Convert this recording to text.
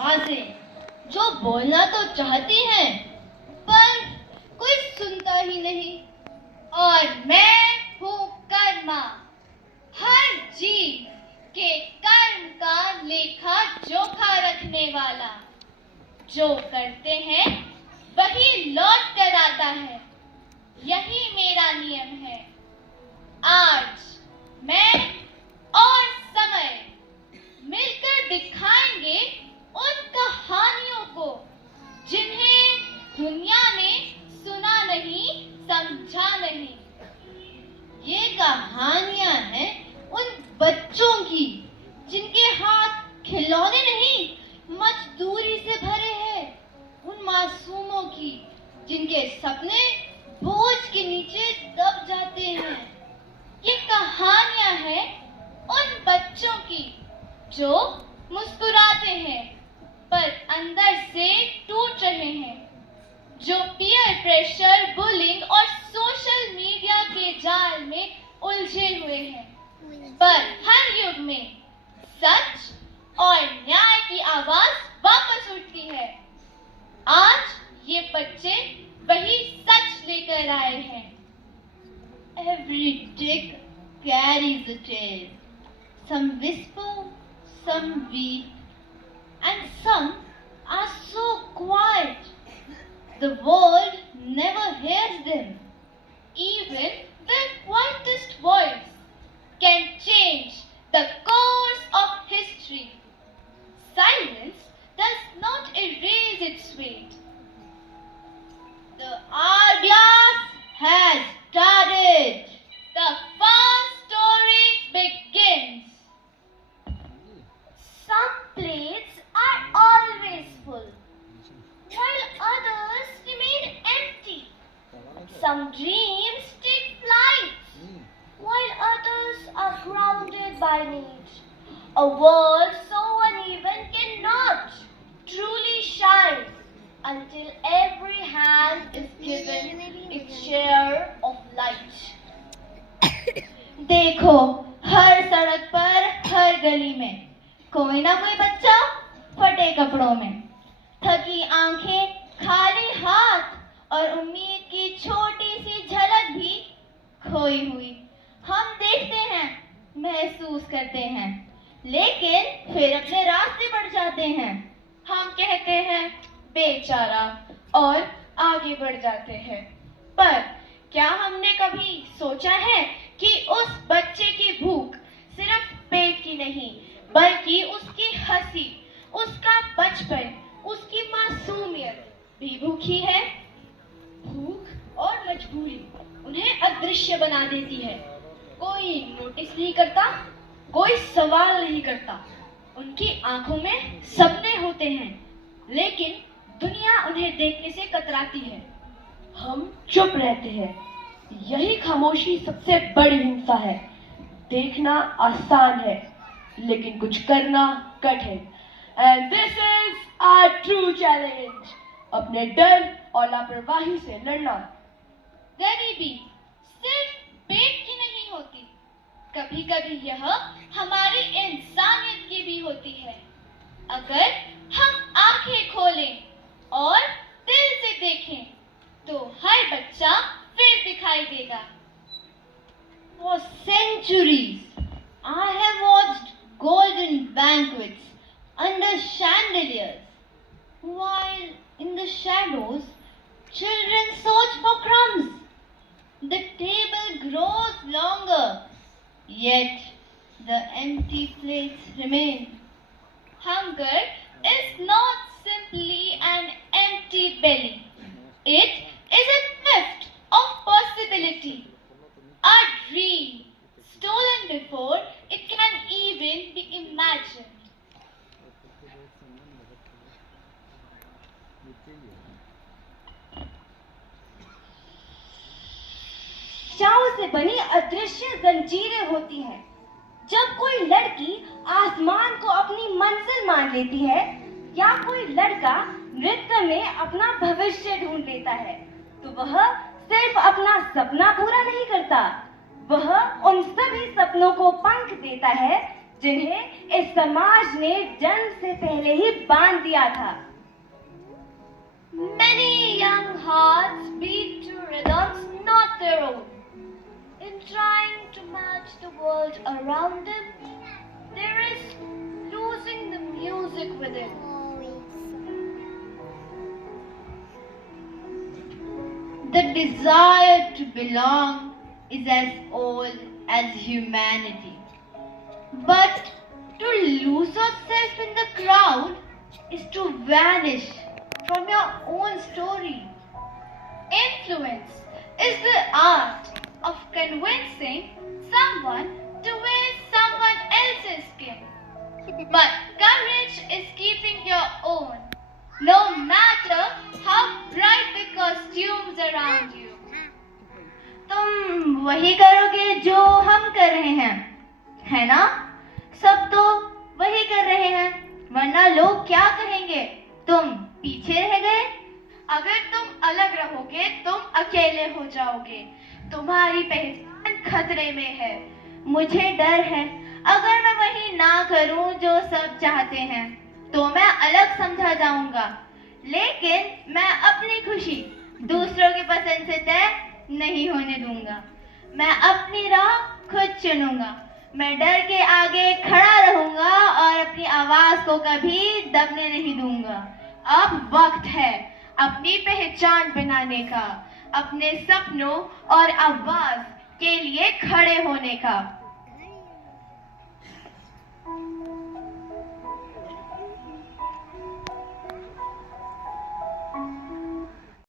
आवाजें जो बोलना तो चाहती हैं पर कोई सुनता ही नहीं। और मैं हूँ कर्मा, हर जीव के कर्म का लेखा जोखा रखने वाला। जो करते हैं वही लौट कर आता है, यही मेरा नियम है। आज मैं और समय मिलकर दिखाएंगे उन कहानियों को जिन्हें दुनिया ने सुना नहीं, समझा नहीं। ये कहानियां हैं उन बच्चों की जिनके हाथ खिलौने नहीं मजदूरी से भरे हैं, उन मासूमों की जिनके सपने बोझ के नीचे दब जाते हैं। ये कहानियां हैं उन बच्चों की जो मुस्कुराते हैं पर अंदर से टूट रहे हैं, जो पीयर प्रेशर, बुलिंग और सोशल मीडिया के जाल में उलझे हुए हैं। पर हर युग में सच और न्याय की आवाज वापस उठती है। आज ये बच्चे वही सच लेकर आए हैं। Every tick carries a tale. Some whisper, some weep, and some are so quiet the world never hears them. Even the quietest voice can change the course of history. Silence does not erase its weight. The hourglass has started. The first story begins. Some plates are always full, while others remain empty. Some dreams take flight, while others are grounded by need. A world so uneven cannot truly shine until every hand is given its share of light. देखो, हर सड़क पर, हर गली में कोई ना कोई बच्चा फटे कपड़ों में, थकी आंखें, खाली हाथ और उम्मीद की छोटी सी झलक भी खोई हुई। हम देखते हैं, महसूस करते हैं, लेकिन फिर अपने रास्ते बढ़ जाते हैं। हम कहते हैं बेचारा और आगे बढ़ जाते हैं। पर क्या हमने कभी सोचा है कि उस बच्चे की भूख सिर्फ पेट की नहीं, बल्कि उसकी हंसी, उसका बचपन, उसकी मासूमियत भी भूखी है। भूख और मजबूरी उन्हें अदृश्य बना देती है। कोई नोटिस नहीं करता, कोई सवाल नहीं करता। उनकी आंखों में सपने होते हैं, लेकिन दुनिया उन्हें देखने से कतराती है। हम चुप रहते हैं, यही खामोशी सबसे बड़ी हिंसा है। देखना आसान है, लेकिन कुछ करना कठिन। And this is our true challenge. अपने डर और लापरवाही से लड़ना। गरीबी सिर्फ पेट की नहीं होती, कभी कभी यह हमारी इंसानियत की भी होती है। अगर हम आंखें खोलें और दिल से देखें तो हर बच्चा फिर दिखाई देगा। For centuries, I have watched golden banquets under chandeliers, while in the shadows, children search for crumbs. The table grows longer, yet the empty plates remain. Hunger is not simply an empty belly. It is a theft of possibility, a dream stolen before it can even be imagined. चाव से बनी अदृश्य जंजीरें होती हैं। जब कोई लड़की आसमान को अपनी मंजिल मान लेती है या कोई लड़का नृत्य में अपना भविष्य ढूंढ लेता है, तो वह सिर्फ अपना सपना पूरा नहीं करता, वह उन सभी सपनों को पंख देता है जिन्हें इस समाज ने जन्म से पहले ही बांध दिया था। Many young hearts beat to rhythms not their own. In trying to match the world around them, they risk losing the music within. The desire to belong is as old as humanity. But to lose yourself in the crowd is to vanish from your own story. Influence is the art of convincing someone to wear someone else's skin. But courage is keeping your own, no matter how bright the costumes around you. तुम वही करोगे जो हम कर रहे हैं, है ना? सब तो वही कर रहे हैं, वरना लोग क्या कहेंगे? तुम पीछे रह गए। अगर तुम अलग रहोगे तुम अकेले हो जाओगे, तुम्हारी पहचान खतरे में है। मुझे डर है अगर मैं वही ना करूं जो सब चाहते हैं तो मैं अलग समझा जाऊंगा, लेकिन मैं अपनी खुशी दूसरों की पसंद से तय नहीं होने दूंगा। मैं अपनी राह खुद चुनूंगा, मैं डर के आगे खड़ा रहूंगा और अपनी आवाज को कभी दबने नहीं दूंगा। अब वक्त है अपनी पहचान बनाने का, अपने सपनों और आवाज के लिए खड़े होने का।